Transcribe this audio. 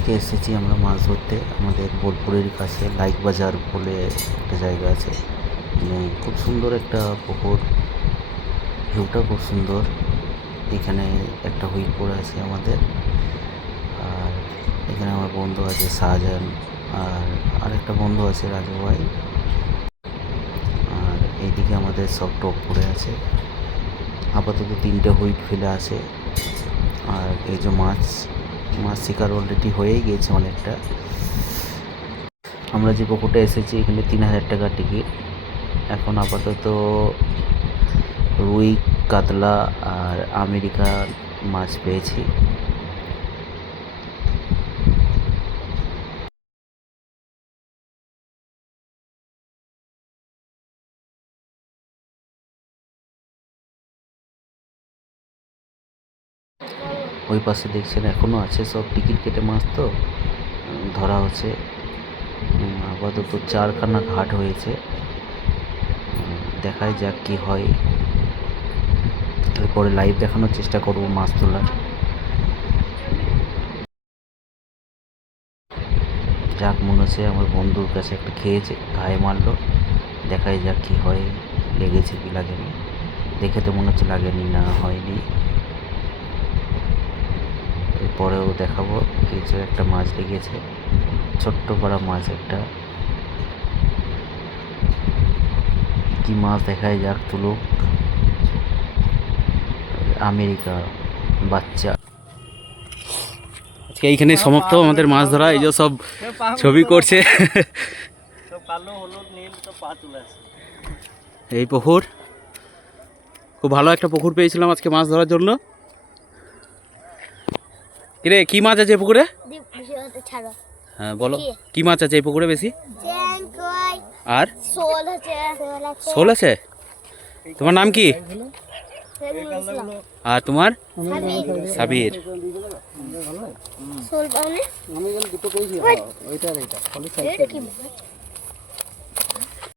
আজকে এসেছি আমরা মাছ ধরতে আমাদের বোলপুরের কাছে লাইক বাজার বলে একটা জায়গা আছে। খুব সুন্দর একটা পুকুর, ভিউটা খুব সুন্দর। এখানে একটা হুইল পড়ে আছে আমাদের, আর এখানে আমার বন্ধু আছে শাহজাহান, আর আরেকটা বন্ধু আছে রাজু ভাই, আর এইদিকে আমাদের সব টোপ পড়ে আছে। আপাতত 3টে হুইল ফেলে আছে, আর এই যে মাছ শিকার অলরেডি হয়েই গিয়েছে অনেকটা। আমরা যে পুকুরটা এসেছি এখানে 3000 টাকা টিকিট। এখন আপাতত রুই, কাতলা আর আমেরিকান মাছ পেয়েছি। ওই পাশে দেখছেন এখনও আছে, সব টিকিট কেটে মাছ তো ধরা হচ্ছে। আপাতত 4খানা ঘাট হয়েছে, দেখাই যাক কি হয়। এরপরে লাইভ দেখানোর চেষ্টা করব মাছ তোলার। যাক, মনে হচ্ছে আমার বন্ধুর কাছে একটা খেয়েছে, গায়ে মারলো। দেখাই যাক কি হয়, লেগেছে কি লাগেনি। দেখে তো মনে হচ্ছে লাগেনি, না হয়নি। এরপরেও দেখাবো। এই যে একটা মাছ লেগেছে, ছোট্ট পাড়া মাছ একটা। কি মাছ দেখাই যাক, তুলুক। আমেরিকা বাচ্চা। আজকে এইখানে সমাপ্ত আমাদের মাছ ধরা। এই যে সব ছবি করছে। এই পুকুর, খুব ভালো একটা পুকুর পেয়েছিলাম আজকে মাছ ধরার জন্য। কিরে, কি মাছ আছে এই পুকুরে? হ্যাঁ বলো, কি মাছ আছে এই পুকুরে বেশি? আর শোল আছে। তোমার নাম কি? আর তোমার? সাবির।